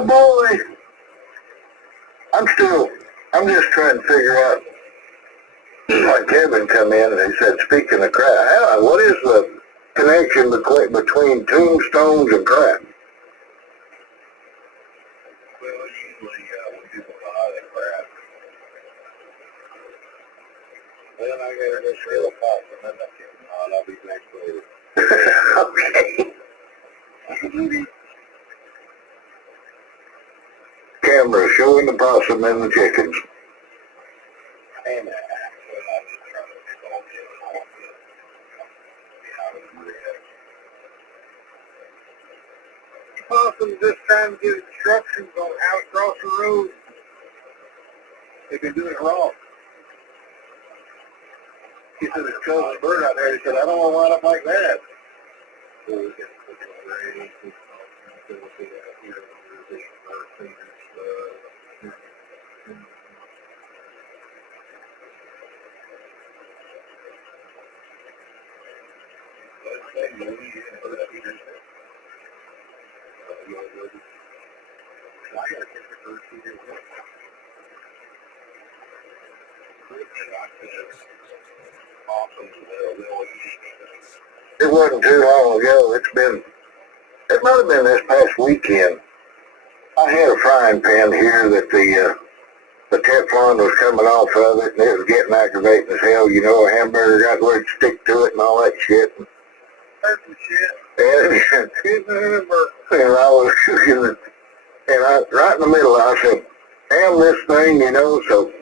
Oh boy. I'm just trying to figure out, like Kevin come in and he said, speaking of crap, what is the connection between tombstones and crap? Well, usually when people buy the crap, then I gotta go fill a pot and then I'll be back later. Okay. Camera showing the possum and the chickens. And I'm just trying to resolve it all the possum just trying to get instructions on how to cross the road. They've been doing it wrong. He said his cousin bird out there, he said, I don't want to wind up like that. So we got to put it already. It wasn't too long ago. It might have been this past weekend. I had a frying pan here that the Teflon was coming off of it, and it was getting aggravating as hell. You know, a hamburger got where it stick to it and all that shit. And I was cooking it, and right in the middle, I said, damn this thing, you know, so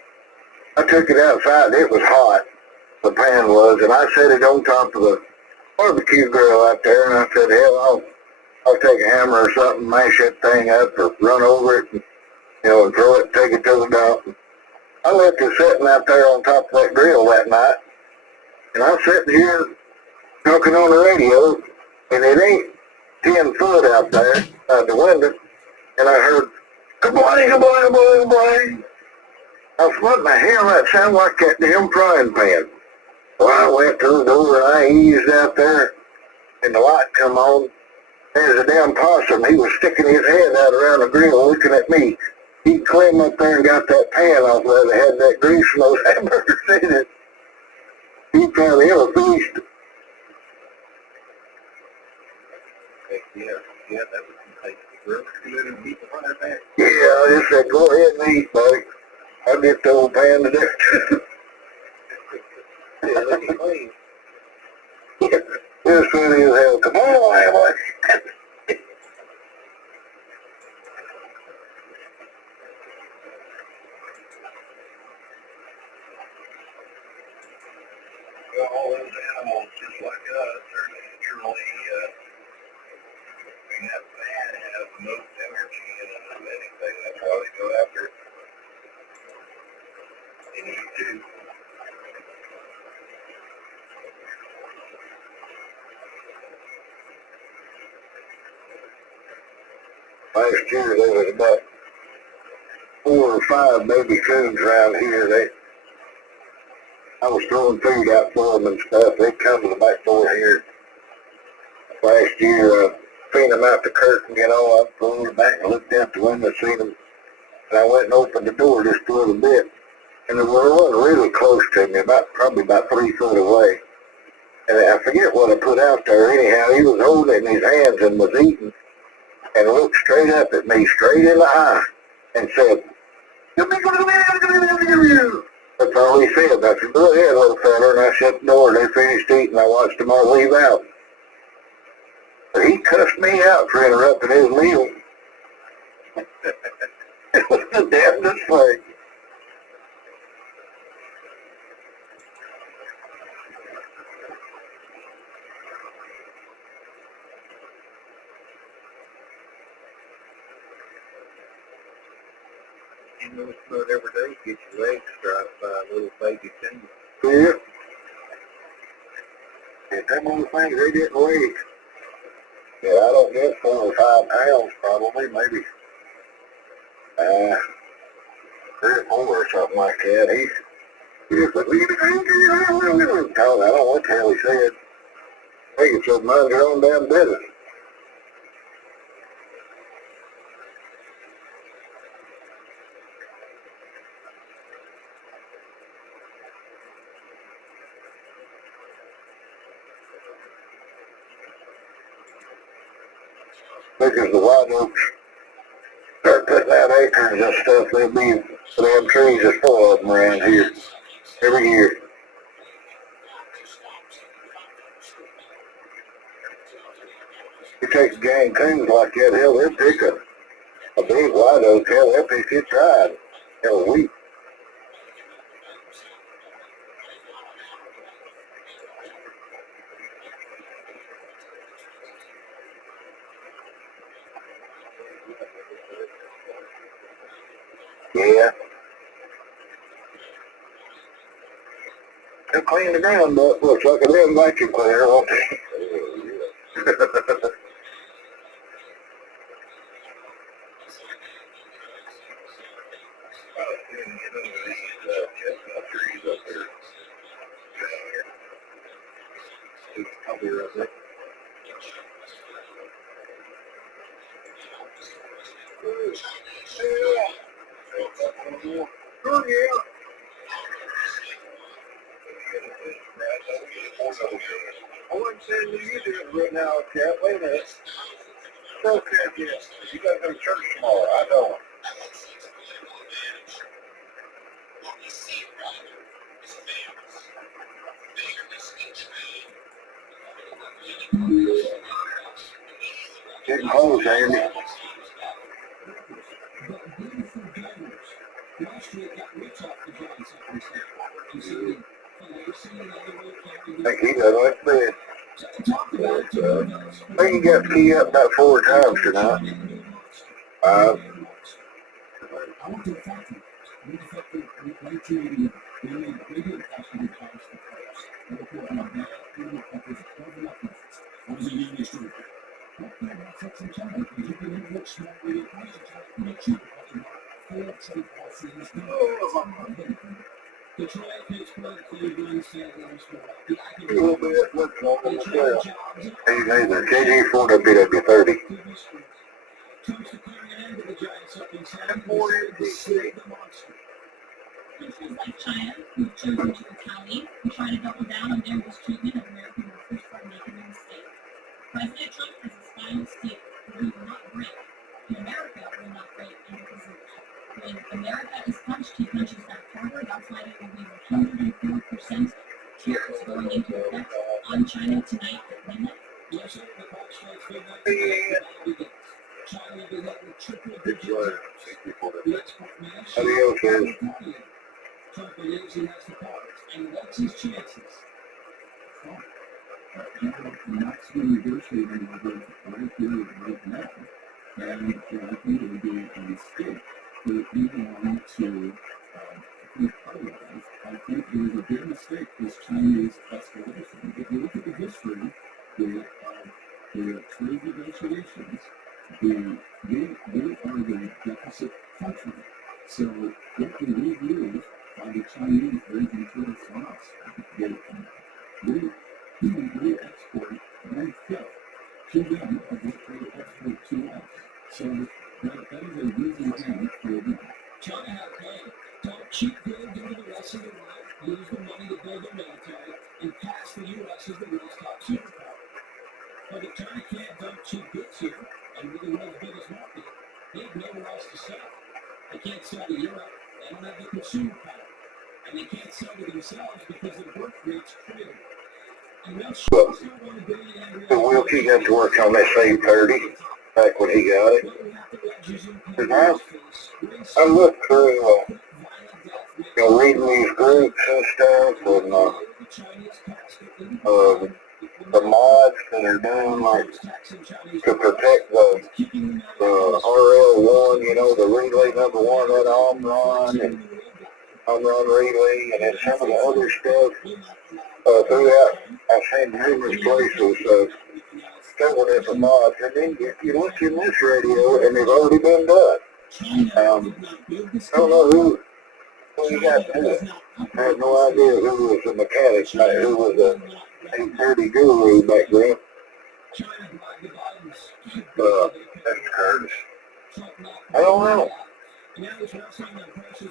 I took it outside. It was hot, the pan was, and I set it on top of the barbecue grill out there, and I said, hell, I'll take a hammer or something, mash that thing up, or run over it, and, you know, and throw it, take it to the dump. I left it sitting out there on top of that grill that night, and I'm sitting here talking on the radio, and it ain't 10 foot out there out the window, and I heard, kablang, kablang, kablang, kablang. I said, what in the hell, that sound like that damn frying pan. Well, I went to the door, and I eased out there, and the light come on. There's a damn possum. He was sticking his head out around the grill looking at me. He climbed up there and got that pan off there that had that grease from those hamburgers in it. He found him a feast. Yeah, that was like the grill. You let him eat the frying pan. Yeah, I just said, go ahead and eat, buddy. I'll get the old pan to do. Yeah, let me clean. It was funny as hell. Come on, boy. Well, all those animals, just like us, are naturally, that man has the most energy in them of anything. That's why they go after it. And you too. Last year there was about 4 or 5 baby coons around here. I was throwing food out for them and stuff. They come to the back door here. Last year, seen them out the curtain, you know, I pulled back and looked out the window, seen them, and I went and opened the door just a little bit. And they were really close to me, probably about 3 foot away. And I forget what I put out there. Anyhow, he was holding it in his hands and was eating, and looked straight up at me, straight in the eye, and said, "Come here, come here, come here, come here, come here." That's all he said. I said, go ahead, little fella, and I shut the door, and they finished eating. I watched them all leave out. But he cussed me out for interrupting his meal. It was the damnedest thing. You know, it's about every day you get your legs striped by a little baby coon. Yeah. And them little things, they didn't weigh. Yeah, I don't get 4 or 5 pounds probably, maybe 3 or 4 or something like that. He just went, I don't know what the hell he said. I think he said, mind your own damn business. because the white oaks start putting out acorns and stuff, there'll be, them trees is full of them around here every year. You take gang coons like that, hell, they'll pick a big white oak, hell, they'll pick it dried, hell, a week. Yeah. They'll clean the ground up, looks like a real vacuum cleaner, won't they? I'll be right there. Oh, yeah. I wasn't saying that you did it right now, Cat. Wait a minute. Okay, yes. You gotta go to church tomorrow. I know. Getting close, Andy. I think he got like bed. I think he got to key up about 4 times tonight. A little bit, looks like him myself. He's either KG4 or BW30. Countries like China, who've chosen to retaliate and try to double down on their mistreatment of American workers for making a mistake. President Trump has his final statement that he will not break, and America will not break under his rule. When America is punched, he punches back harder. That's why there will be 104% tariffs going into effect on China tonight at midnight. China will be hit with triple digits. Adios, man. Trump believes he has the powers, and what's his chances? That's been negotiating over right here, right now, and I think it would be a mistake for anyone to think otherwise. I think it was a big mistake, this Chinese escalation. If you look at the history, the trade negotiations, they are the deficit country. So if the reviews by the Chinese raising tariffs on us, we export 1/5 to them of what they export to us. So that is a losing game for them. China had a plan. Don't cheap goods into the rest of the world, use the money to build their military, and pass the U.S. as the world's top superpower. But if China can't dump cheap goods here, and we're the world's biggest market, they have nowhere else to sell. They can't sell to Europe. They don't have the consumer power. And they can't sell to themselves because their birth rate's crazy. So Wilkie got to work on this 830 back when he got it. And I looked through, reading these groups and stuff, and the mods that are doing, like, to protect the RL1, the relay number 1, that home run, and home run relay, and then some of the other stuff throughout. I've seen numerous places, several different mods, and then you look in this radio, and they've already been done. I don't know who you got to do it. I have no idea who was a mechanic, who was a 830 guru back then. That's Curtis. I don't know.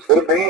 Could have been,